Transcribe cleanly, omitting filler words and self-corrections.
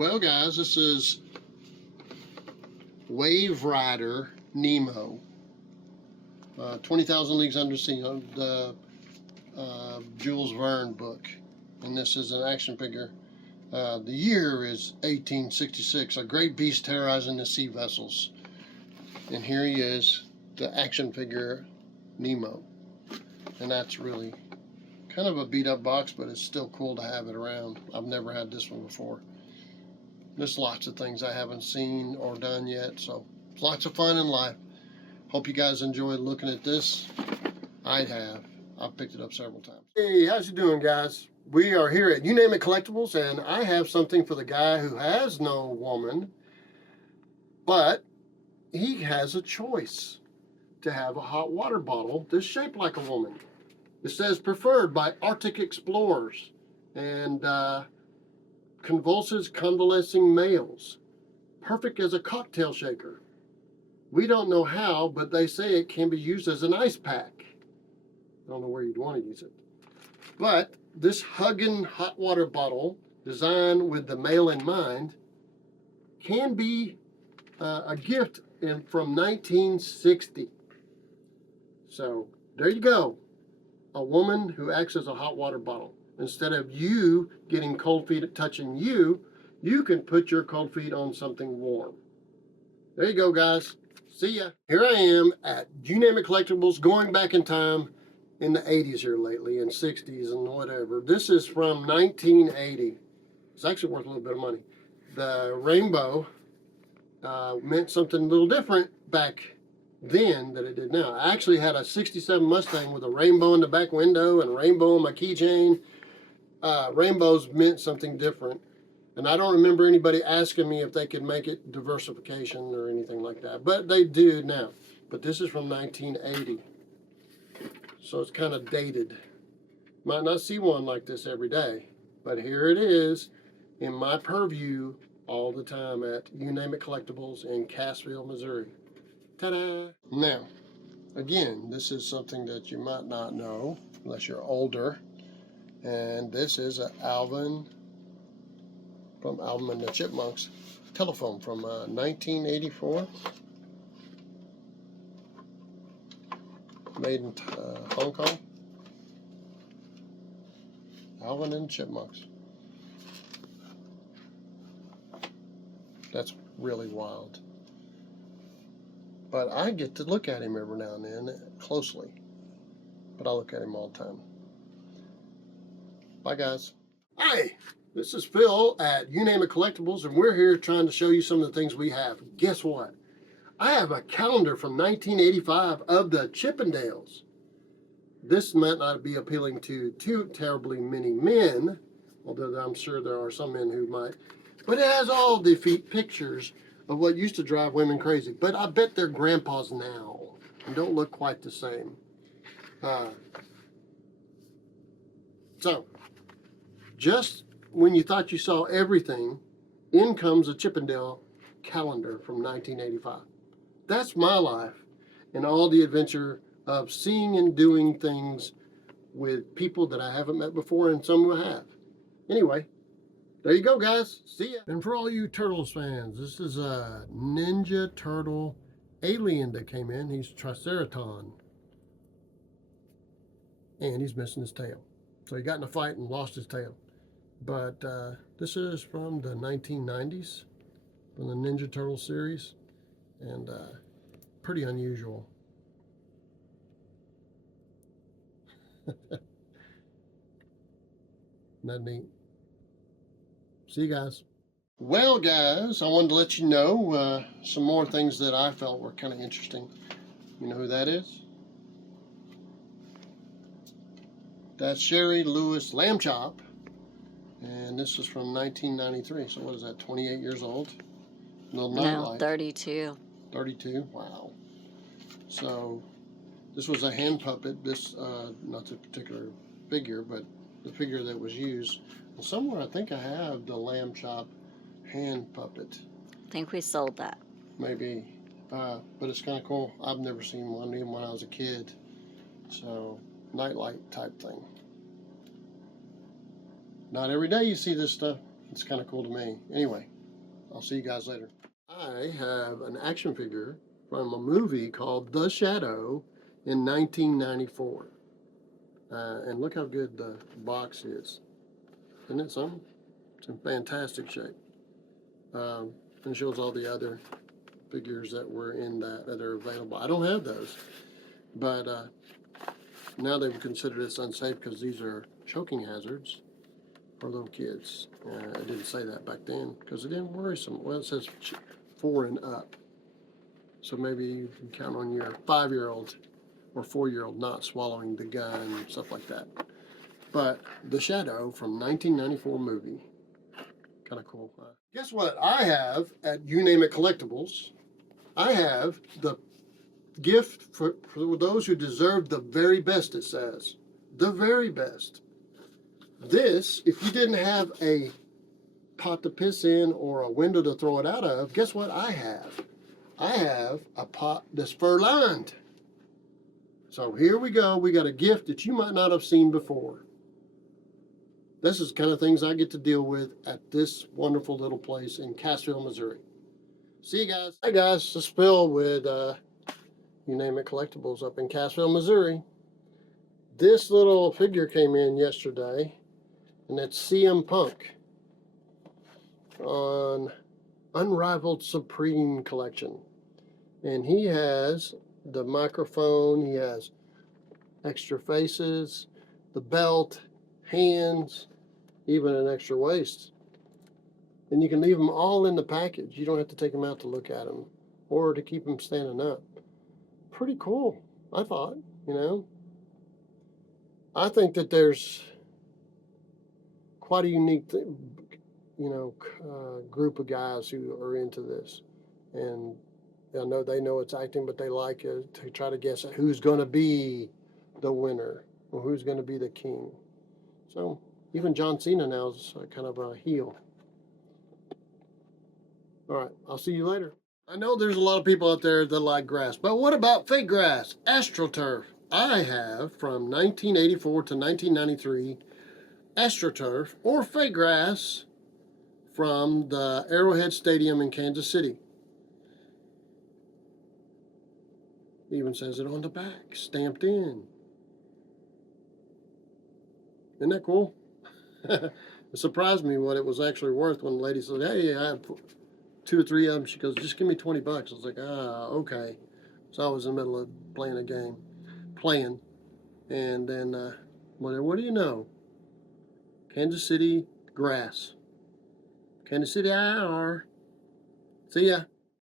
Well, guys, this is Wave Rider Nemo. 20,000 Leagues Under Sea, the Jules Verne book. And this is an action figure. The year is 1866. A great beast terrorizing the sea vessels. And here he is, the action figure Nemo. And that's really kind of a beat up box, but it's still cool to have it around. I've never had this one before. There's lots of things I haven't seen or done yet, so lots of fun in life. Hope you guys enjoyed looking at this. I have. I've picked it up several times. Hey, how's you doing, guys? We are here at YNIC Collectables, and I have something for the guy who has no woman, but he has a choice to have a hot water bottle that's shaped like a woman. It says preferred by Arctic explorers and convulses convalescing males. Perfect as a cocktail shaker. We don't know how, but they say it can be used as an ice pack. I don't know where you'd want to use it. But this hugging hot water bottle, designed with the male in mind, can be a gift from 1960. So there you go. A woman who acts as a hot water bottle. Instead of you getting cold feet touching you, you can put your cold feet on something warm. There you go, guys. See ya. Here I am at YNIC Collectables, going back in time in the 80s here lately, and 60s and whatever. This is from 1980. It's actually worth a little bit of money. The rainbow meant something a little different back then than it did now. I actually had a 67 Mustang with a rainbow in the back window and a rainbow on my keychain. Rainbows meant something different. And I don't remember anybody asking me if they could make it diversification or anything like that. But they do now. But this is from 1980. So it's kind of dated. Might not see one like this every day. But here it is in my purview all the time at YNIC Collectables in Cassville, Missouri. Ta-da! Now, again, this is something that you might not know unless you're older. And this is an Alvin from Alvin and the Chipmunks telephone from 1984. Made in Hong Kong. Alvin and Chipmunks. That's really wild. But I get to look at him every now and then closely. But I look at him all the time. Bye, guys. Hi, this is Phil at YNIC Collectables, and we're here trying to show you some of the things we have. Guess what? I have a calendar from 1985 of the Chippendales. This might not be appealing to too terribly many men, although I'm sure there are some men who might. But it has all the pictures of what used to drive women crazy. But I bet they're grandpas now and don't look quite the same. So, just when you thought you saw everything, in comes a Chippendale calendar from 1985. That's my life and all the adventure of seeing and doing things with people that I haven't met before and some who have. Anyway, there you go, guys. See ya. And for all you Turtles fans, this is a Ninja Turtle alien that came in. He's Triceratops. And he's missing his tail. So he got in a fight and lost his tail. But this is from the 1990s, from the Ninja Turtle series. And pretty unusual. Isn't that neat? See you guys. Well, guys, I wanted to let you know some more things that I felt were kind of interesting. You know who that is? That's Sheri Lewis Lambchop. And this is from 1993. So what is that, 28 years old? No, 32. 32? Wow. So this was a hand puppet. This, not the particular figure, but the figure that was used. And somewhere I think I have the Lambchop hand puppet. I think we sold that. Maybe. But it's kind of cool. I've never seen one, even when I was a kid. So, nightlight type thing. Not every day you see this stuff. It's kind of cool to me. Anyway, I'll see you guys later. I have an action figure from a movie called The Shadow in 1994. And look how good the box is. Isn't it something? It's in fantastic shape. And it shows all the other figures that were in that are available. I don't have those, but now they would consider this unsafe because these are choking hazards for little kids. I didn't say that back then because it didn't worry some. Well, it says 4 and up, so maybe you can count on your 5-year-old or 4-year-old not swallowing the gun and stuff like that. But The Shadow from 1994 movie, kind of cool. Guess what I have at You Name It Collectables? I have the gift for those who deserve the very best, it says. The very best. This, if you didn't have a pot to piss in or a window to throw it out of, guess what I have? I have a pot that's fur-lined. So here we go. We got a gift that you might not have seen before. This is the kind of things I get to deal with at this wonderful little place in Cassville, Missouri. See you guys. Hi guys, this is Phil with You Name It Collectables up in Cassville, Missouri. This little figure came in yesterday, and it's CM Punk on Unrivaled Supreme Collection. And he has the microphone, he has extra faces, the belt, hands, even an extra waist. And you can leave them all in the package. You don't have to take them out to look at them or to keep them standing up. Pretty cool, I thought, you know. I think that there's quite a unique, group of guys who are into this. And I know they know it's acting, but they like it to try to guess who's going to be the winner or who's going to be the king. So even John Cena now is kind of a heel. All right, I'll see you later. I know there's a lot of people out there that like grass, but what about fake grass? AstroTurf. I have from 1984 to 1993 AstroTurf or fake grass from the Arrowhead Stadium in Kansas City. It even says it on the back, stamped in. Isn't that cool? It surprised me what it was actually worth when the lady said, hey, I have 2 or 3 of them. She goes, just give me $20. I was like, okay. So I was in the middle of playing a game, and then what do you know? Kansas City grass. Kansas City IR. See ya.